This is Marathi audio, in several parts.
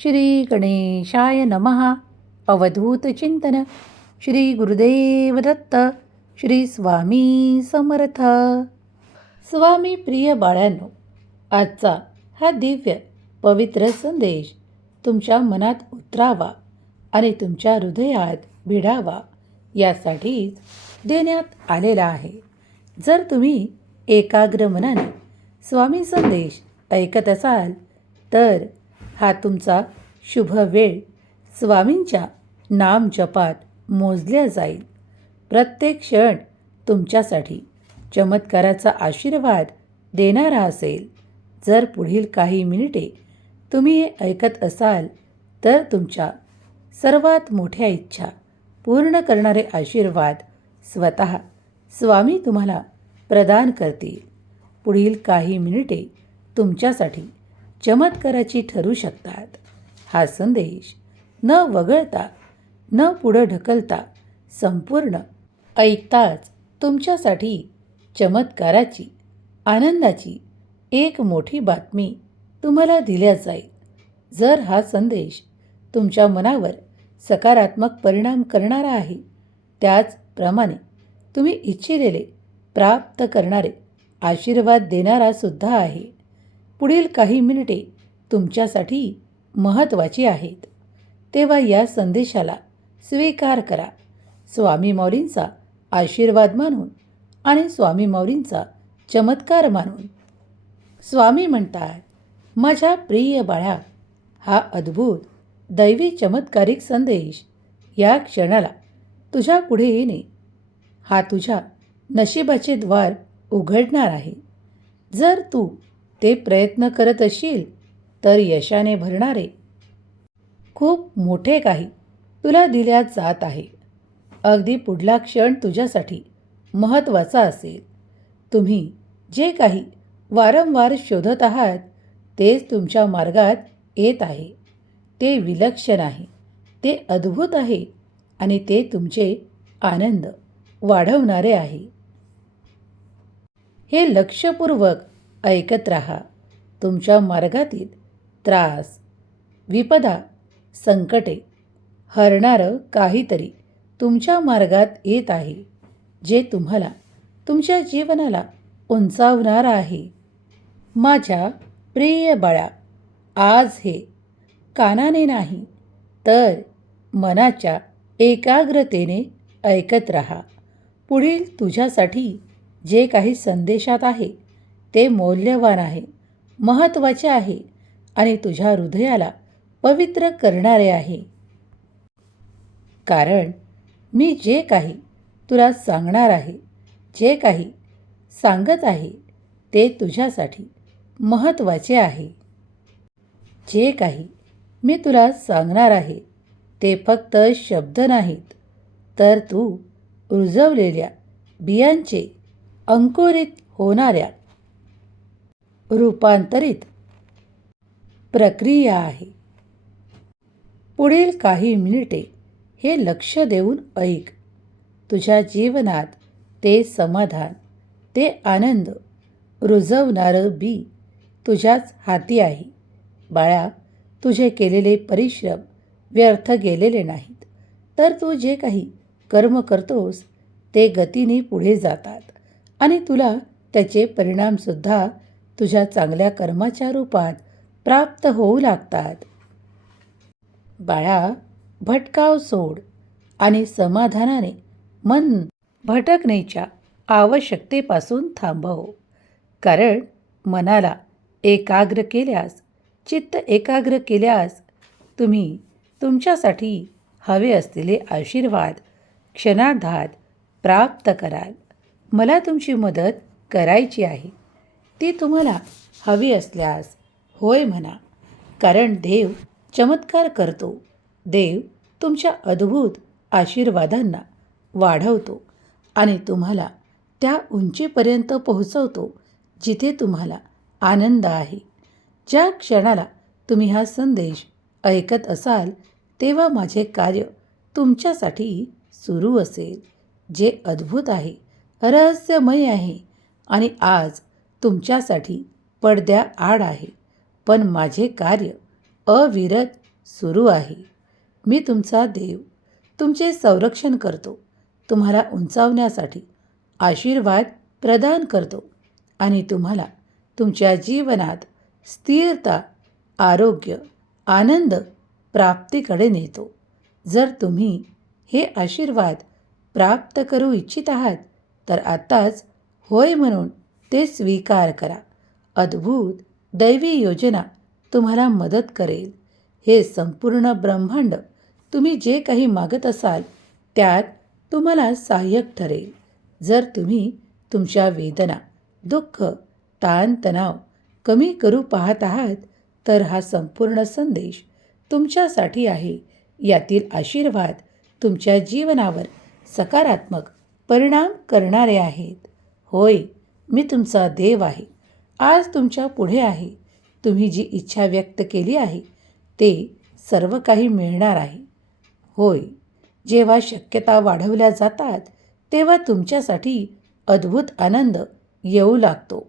श्री गणेशाय नमः. अवधूत चिंतन. श्री गुरुदेव दत्त. श्री स्वामी समर्थ. स्वामी प्रिय बाळांनो, आजचा हा दिव्य पवित्र संदेश तुमच्या मनात उतरावा आणि तुमच्या हृदयात भिडावा यासाठीच देण्यात आलेला आहे. जर तुम्ही एकाग्र मनाने स्वामी संदेश ऐकत असाल तर हा तुमचा शुभ वेळ स्वामींच्या नाम जपात मोजल्या जाईल. प्रत्येक क्षण तुमच्यासाठी चमत्काराचा आशीर्वाद देणारा असेल. जर पुढील काही मिनिटे तुम्ही हे ऐकत असाल तर तुमच्या सर्वात मोठ्या इच्छा पूर्ण करणारे आशीर्वाद स्वतः स्वामी तुम्हाला प्रदान करतील. पुढील काही मिनिटे तुमच्यासाठी चमत्काराची ठरू शकतात. हा संदेश न वगळता न पुढं ढकलता संपूर्ण ऐकताच तुमच्यासाठी चमत्काराची, आनंदाची एक मोठी बातमी तुम्हाला दिल्या जाईल. जर हा संदेश तुमच्या मनावर सकारात्मक परिणाम करणारा आहे, त्याचप्रमाणे तुम्ही इच्छिलेले प्राप्त करणारे आशीर्वाद देणारा सुद्धा आहे. पुढील काही मिनिटे तुमच्यासाठी महत्त्वाची आहेत, तेव्हा या संदेशाला स्वीकार करा. स्वामी माऊलींचा आशीर्वाद मानून आणि स्वामी माऊलींचा चमत्कार मानून. स्वामी म्हणतात, माझ्या प्रिय बाळा, हा अद्भुत दैवी चमत्कारिक संदेश या क्षणाला तुझ्या पुढे येणे हा तुझ्या नशिबाचे द्वार उघडणार आहे. जर तू ते प्रयत्न करत असशील तर यशाने भरणारे खूप मोठे काही तुला दिल्या जात आहे. अगदी पुढला क्षण तुझ्यासाठी महत्त्वाचा असेल. तुम्ही जे काही वारंवार शोधत आहात तेच तुमच्या मार्गात येत आहे. ते विलक्षण आहे, ते अद्भुत आहे आणि ते तुमचे आनंद वाढवणारे आहे. हे लक्षपूर्वक ऐकत राहा. तुमच्या मार्गातील त्रास, विपदा, संकटे हरणारं काहीतरी तुमच्या मार्गात येत आहे, जे तुम्हाला तुमच्या जीवनाला उंचावणार आहे. माझ्या प्रिय बाळा, आज हे कानाने नाही तर मनाच्या एकाग्रतेने ऐकत राहा. पुढील तुझ्यासाठी जे काही संदेशात आहे ते मौल्यवान आहे, महत्त्वाचे आहे आणि तुझ्या हृदयाला पवित्र करणारे आहे. कारण मी जे काही तुला सांगणार आहे, जे काही सांगत आहे ते तुझ्यासाठी महत्त्वाचे आहे. जे काही मी तुला सांगणार आहे ते फक्त शब्द नाहीत, तर तू रुजवलेल्या बियांचे अंकुरित होणाऱ्या रूपांतरित प्रक्रिया आहे. पुढील काही मिनिटे हे लक्ष देऊन ऐक. तुझ्या जीवनात ते समाधान, ते आनंद रुजवणारं बी तुझ्याच हाती आहे. बाळा, तुझे केलेले परिश्रम व्यर्थ गेलेले नाहीत, तर तू जे काही कर्म करतोस ते गतीने पुढे जातात आणि तुला त्याचे परिणामसुद्धा तुझ्या चांगल्या कर्माच्या रूपात प्राप्त होऊ लागतात. बाळा, भटकाव सोड आणि समाधानाने मन भटकण्याच्या आवश्यकतेपासून थांबव. कारण मनाला एकाग्र केल्यास, चित्त एकाग्र केल्यास तुम्ही तुमच्यासाठी हवे असलेले आशीर्वाद क्षणार्धात प्राप्त कराल. मला तुमची मदत करायची आहे. ती तुम्हाला हवी असल्यास होय म्हणा. कारण देव चमत्कार करतो. देव तुमच्या अद्भुत आशीर्वादांना वाढवतो आणि तुम्हाला त्या उंचीपर्यंत पोहोचवतो जिथे तुम्हाला आनंद आहे. ज्या क्षणाला तुम्ही हा संदेश ऐकत असाल तेव्हा माझे कार्य तुमच्यासाठी सुरू असेल, जे अद्भुत आहे, रहस्यमय आहे आणि आज तुमच्यासाठी पडद्याआड आहे. पण माझे कार्य अविरत सुरू आहे. मी तुमचा देव तुमचे संरक्षण करतो, तुम्हाला उंचावण्यासाठी आशीर्वाद प्रदान करतो आणि तुम्हाला तुमच्या जीवनात स्थिरता, आरोग्य, आनंद प्राप्तीकडे नेतो. जर तुम्ही हे आशीर्वाद प्राप्त करू इच्छित आहात तर आत्ताच होय म्हणून ते स्वीकार करा. अद्भुत दैवी योजना तुम्हाला मदत करेल. हे संपूर्ण ब्रह्मांड तुम्ही जे काही मागत असाल त्यात तुम्हाला सहाय्यक ठरेल. जर तुम्ही तुमच्या वेदना, दुःख, ताणतणाव कमी करू पाहत आहात तर हा संपूर्ण संदेश तुमच्यासाठी आहे. यातील आशीर्वाद तुमच्या जीवनावर सकारात्मक परिणाम करणारे आहेत. होय, मी तुमचा देव आहे. आज तुमच्या पुढे आहे. तुम्ही जी इच्छा व्यक्त केली आहे ते सर्व काही मिळणार आहे. होय, जेव्हा शक्यता वाढवल्या जातात तेव्हा तुमच्यासाठी अद्भुत आनंद येऊ लागतो.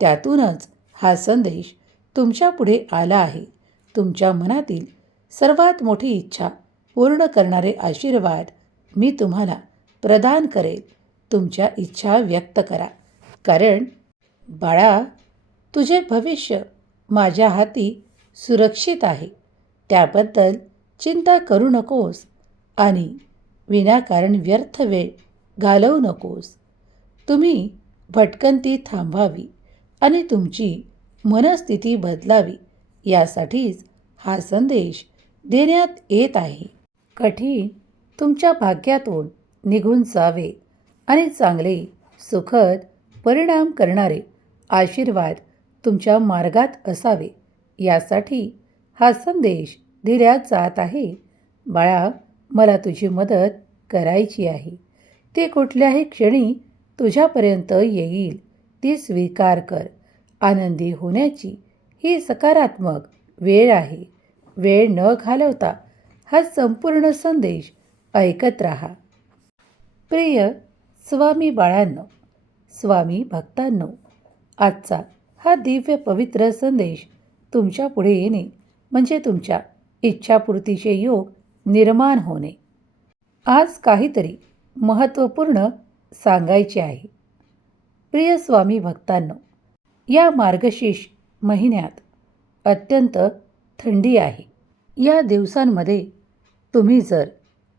त्यातूनच हा संदेश तुमच्या पुढे आला आहे. तुमच्या मनातील सर्वात मोठी इच्छा पूर्ण करणारे आशीर्वाद मी तुम्हाला प्रदान करेल. तुमच्या इच्छा व्यक्त करा, कारण बाळा, तुझे भविष्य माझ्या हाती सुरक्षित आहे. त्याबद्दल चिंता करू नकोस आणि विनाकारण व्यर्थ वेळ घालवू नकोस. तुम्ही भटकंती थांबावी आणि तुमची मनस्थिती बदलावी यासाठीच हा संदेश देण्यात येत आहे. कठीण तुमच्या भाग्यातून निघून जावे आणि चांगले, सुखद परिणाम करणारे आशीर्वाद तुमच्या मार्गात असावे यासाठी हा संदेश दिला जात आहे. बाळा, मला तुझी मदत करायची आहे. ते कुठल्याही क्षणी तुझ्यापर्यंत येईल. ती स्वीकार कर. आनंदी होण्याची ही सकारात्मक वेळ आहे. वेळ न घालवता हा संपूर्ण संदेश ऐकत राहा. प्रिय स्वामी बाळांनो, स्वामी भक्तांनो, आजचा हा दिव्य पवित्र संदेश तुमच्या पुढे येणे म्हणजे तुमच्या इच्छापूर्तीचे योग निर्माण होणे. आज काहीतरी महत्त्वपूर्ण सांगायचे आहे. प्रिय स्वामी भक्तांनो, या मार्गशीर्ष महिन्यात अत्यंत थंडी आहे. या दिवसांमध्ये तुम्ही जर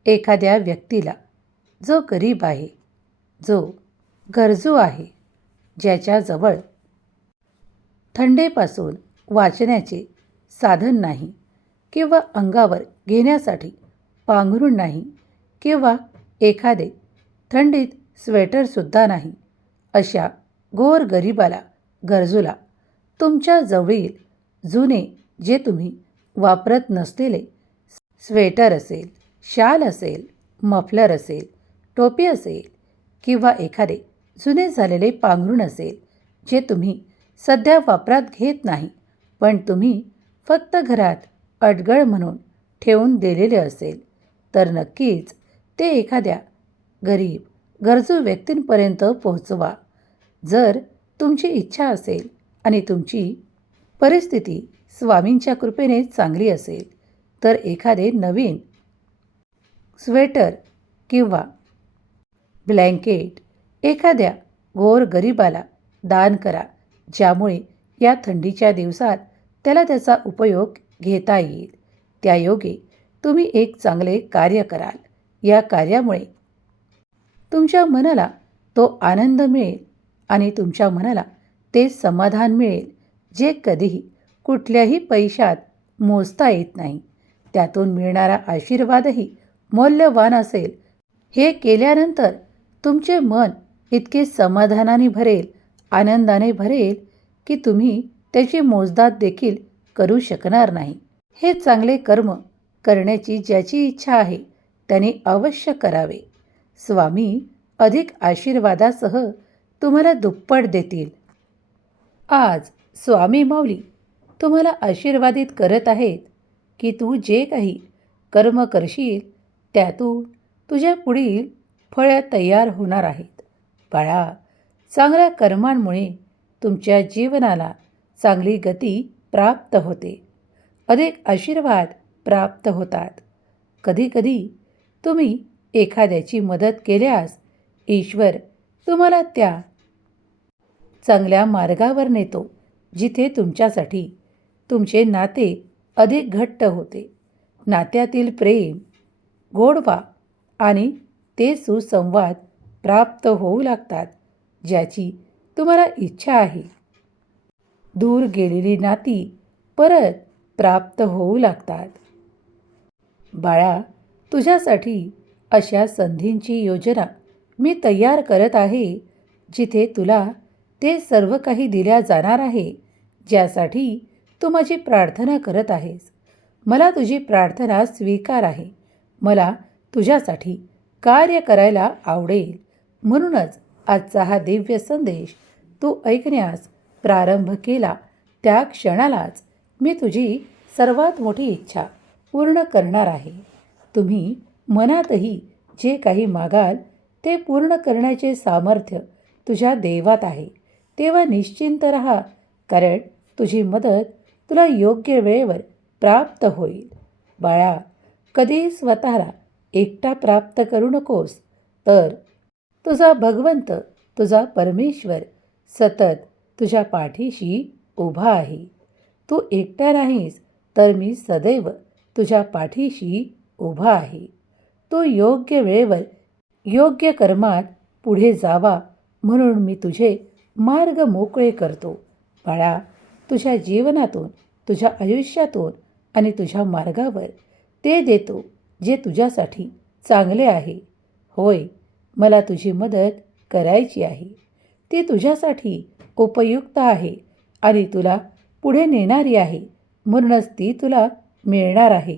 एखाद्या व्यक्तीला जो गरीब आहे, जो गरजू आहे, ज्याच्याजवळ थंडीपासून वाचण्याचे साधन नाही किंवा अंगावर घेण्यासाठी पांघरूण नाही किंवा एखादे थंडीत स्वेटरसुद्धा नाही, अशा गोरगरिबाला, गरजूला तुमच्या जवळील जुने जे तुम्ही वापरत नसलेले स्वेटर असेल, शाल असेल, मफलर असेल, टोपी असेल किंवा एखादे जुने झालेले पांघरूण असेल जे तुम्ही सध्या वापरात घेत नाही पण तुम्ही फक्त घरात अडगळ म्हणून ठेवून दिलेले असेल, तर नक्कीच ते एखाद्या गरीब गरजू व्यक्तींपर्यंत पोहोचवा. जर तुमची इच्छा असेल आणि तुमची परिस्थिती स्वामींच्या कृपेने चांगली असेल तर एखादे नवीन स्वेटर किंवा ब्लँकेट एखाद्या गोरगरिबाला दान करा, ज्यामुळे या थंडीच्या दिवसात त्याला त्याचा उपयोग घेता येईल. त्यायोगे तुम्ही एक चांगले कार्य कराल. या कार्यामुळे तुमच्या मनाला तो आनंद मिळेल आणि तुमच्या मनाला ते समाधान मिळेल जे कधीही कुठल्याही पैशात मोजता येत नाही. त्यातून मिळणारा आशीर्वादही मौल्यवान असेल. हे केल्यानंतर तुमचे मन इतके समाधानाने भरेल, आनंदाने भरेल की तुम्ही त्याची मोजदाद देखील करू शकणार नाही. हे चांगले कर्म करण्याची ज्याची इच्छा आहे त्याने अवश्य करावे. स्वामी अधिक आशीर्वादासह तुम्हाला दुप्पट देतील. आज स्वामी माऊली तुम्हाला आशीर्वादित करत आहेत की तू जे काही कर्म करशील त्यातून तुझ्या पुढील फळे तयार होणार आहेत. बाळा, चांगल्या कर्मांमुळे तुमच्या जीवनाला चांगली गती प्राप्त होते. अधिक आशीर्वाद प्राप्त होतात. कधीकधी तुम्ही एखाद्याची मदत केल्यास ईश्वर तुम्हाला त्या चांगल्या मार्गावर नेतो जिथे तुमच्यासाठी तुमचे नाते अधिक घट्ट होते. नात्यातील प्रेम, गोडवा आणि ते सुसंवाद प्राप्त होऊ लागतात ज्याची तुम्हाला इच्छा आहे. दूर गेलेली नाती परत प्राप्त होऊ लागतात. बाळा, तुझ्यासाठी अशा संधींची योजना मी तयार करत आहे जिथे तुला ते सर्व काही दिल्या जाणार आहे ज्यासाठी तू माझी प्रार्थना करत आहेस. मला तुझी प्रार्थना स्वीकार आहे. मला तुझ्यासाठी कार्य करायला आवडेल. म्हणूनच आजचा हा दिव्य संदेश तू ऐकण्यास प्रारंभ केला त्या क्षणालाच मी तुझी सर्वात मोठी इच्छा पूर्ण करणार आहे. तुम्ही मनातही जे काही मागाल ते पूर्ण करण्याचे सामर्थ्य तुझ्या देवात आहे. तेव्हा निश्चिंत राहा, कारण तुझी मदत तुला योग्य वेळेवर प्राप्त होईल. बाळा, कधी स्वतःला एकटा प्राप्त करू नकोस, तर तुझा भगवंत, तुझा परमेश्वर सतत तुझ्या पाठीशी उभा आहे. तू एकटा नाहीस, तर मी सदैव तुझ्या पाठीशी उभा आहे. तू योग्य वेळेवर योग्य कर्मात पुढे जावा म्हणून मी तुझे मार्ग मोकळे करतो. बाळा, तुझ्या जीवनातून, तुझ्या आयुष्यातून आणि तुझ्या मार्गावर ते देतो जे तुझ्यासाठी चांगले आहे. होय, मला तुझी मदत करायची आहे. ती तुझ्यासाठी उपयुक्त आहे आणि तुला पुढे नेणारी आहे. म्हणूनच ती तुला मिळणार आहे.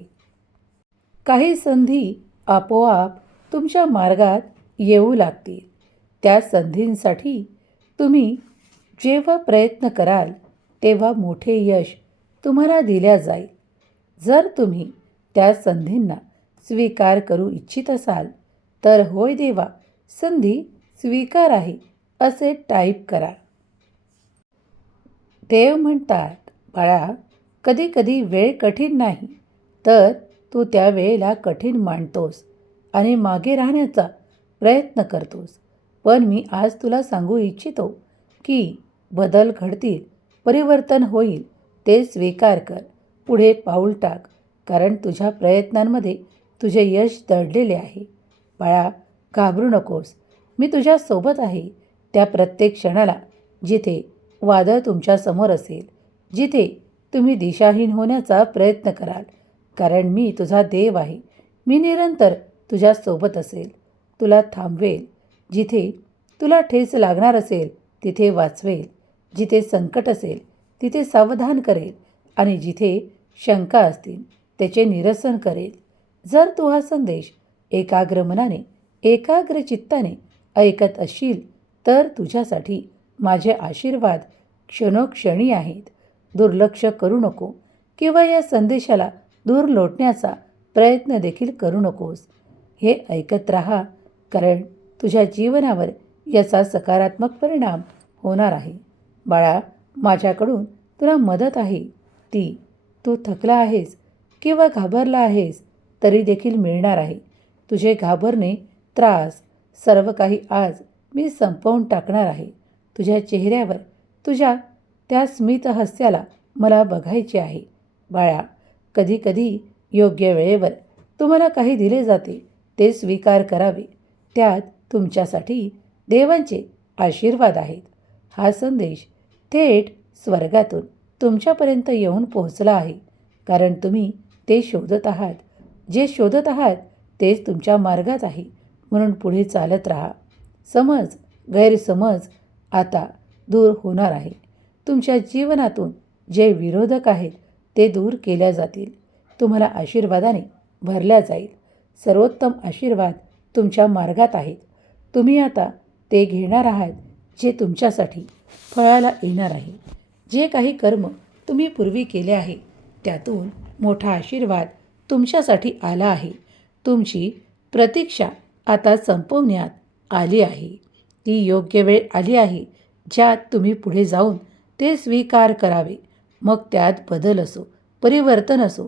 काही संधी आपोआप तुमच्या मार्गात येऊ लागतील. त्या संधींसाठी तुम्ही जेव्हा प्रयत्न कराल तेव्हा मोठे यश तुम्हाला दिल्या जाईल. जर तुम्ही त्या संधींना स्वीकार करू इच्छित असाल तर होय देवा, संधी स्वीकार आहे असे टाईप करा. देव म्हणतात, बाळा, कधी कधी वेळ कठीण नाही, तर तू त्या वेळेला कठीण मानतोस आणि मागे राहण्याचा प्रयत्न करतोस. पण मी आज तुला सांगू इच्छितो की बदल घडतील, परिवर्तन होईल. ते स्वीकार कर, पुढे पाऊल टाक, कारण तुझ्या प्रयत्नांमध्ये तुझे यश दडलेले आहे. बाळा, घाबरू नकोस. मी तुझ्यासोबत आहे. त्या प्रत्येक क्षणाला जिथे वादळ तुमच्यासमोर असेल, जिथे तुम्ही दिशाहीन होण्याचा प्रयत्न कराल, कारण मी तुझा देव आहे. मी निरंतर तुझ्यासोबत असेल. तुला थांबवेल. जिथे तुला ठेच लागणार असेल तिथे वाचवेल. जिथे संकट असेल तिथे सावधान करेल आणि जिथे शंका असतील त्याचे निरसन करेल. जर तू हा संदेश एकाग्र मनाने, एकाग्र चित्ताने ऐकत असशील तर तुझ्यासाठी माझे आशीर्वाद क्षणोक्षणी आहेत. दुर्लक्ष करू नको किंवा या संदेशाला दूर लोटण्याचा प्रयत्न देखील करू नकोस. हे ऐकत राहा, कारण तुझ्या जीवनावर याचा सकारात्मक परिणाम होणार आहे. बाळा, माझ्याकडून तुला मदत आहे. ती तू थकला आहेस किंवा घाबरला आहेस तरी देखील मिळणार आहे. तुझे घाबरणे, त्रास, सर्व काही आज मी संपवून टाकणार आहे. तुझ्या चेहऱ्यावर तुझ्या त्या स्मित हास्याला मला बघायचे आहे. बाळा, कधीकधी योग्य वेळेवर तुम्हाला काही दिले जाते ते स्वीकार करावे. त्यात तुमच्यासाठी देवांचे आशीर्वाद आहेत. हा संदेश थेट स्वर्गातून तुमच्यापर्यंत येऊन पोहोचला आहे, कारण तुम्ही ते शोधत आहात. जे शोधत आहात तेच तुमच्या मार्गात आहे. म्हणून पुढे चालत राहा. समज, गैरसमज आता दूर होणार आहे. तुमच्या जीवनातून जे विरोधक आहेत ते दूर केल्या जातील. तुम्हाला आशीर्वादाने भरल्या जाईल. सर्वोत्तम आशीर्वाद तुमच्या मार्गात आहेत. तुम्ही आता ते घेणार आहात जे तुमच्यासाठी फळाला येणार आहे. जे काही कर्म तुम्ही पूर्वी केले आहे त्यातून मोठा आशीर्वाद तुमच्यासाठी आला आहे. तुमची प्रतीक्षा आता संपवण्यात आली आहे. ती योग्य वेळ आली आहे ज्यात तुम्ही पुढे जाऊन ते स्वीकार करावे. मग त्यात बदल असो, परिवर्तन असो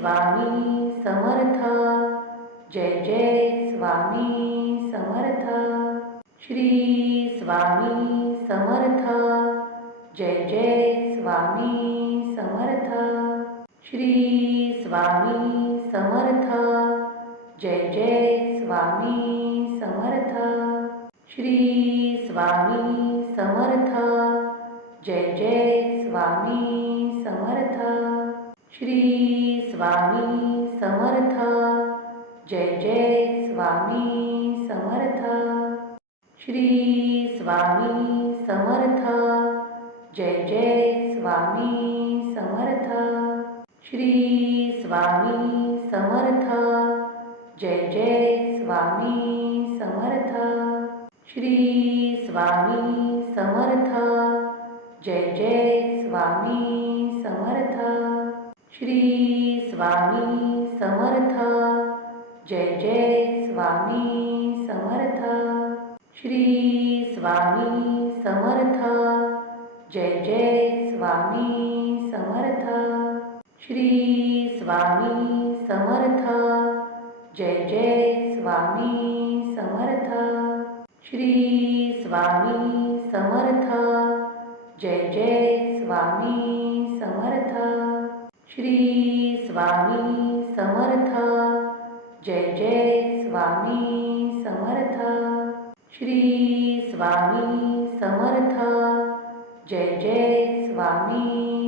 स्वामी समर्थ. जय जय स्वामी समर्थ. श्री स्वामी समर्थ. जय जय स्वामी समर्थ. श्री स्वामी समर्थ. जय जय स्वामी समर्थ. श्री स्वामी समर्थ. जय जय स्वामी समर्थ. श्री स्वामी समर्थ. जय जय स्वामी समर्थ. श्री स्वामी समर्थ. जय जय स्वामी समर्थ. श्री स्वामी समर्थ. जय जय स्वामी समर्थ. श्री स्वामी समर्थ. जय जय स्वामी समर्थ. श्री स्वामी समर्थ. जय जय स्वामी समर्थ. श्री स्वामी समर्थ. जय जय स्वामी समर्थ. श्री स्वामी समर्थ. जय जय स्वामी समर्थ. श्री स्वामी समर्थ. जय जय स्वामी समर्थ. श्री स्वामी समर्थ. जय जय स्वामी समर्थ. श्री स्वामी समर्थ. जय जय स्वामी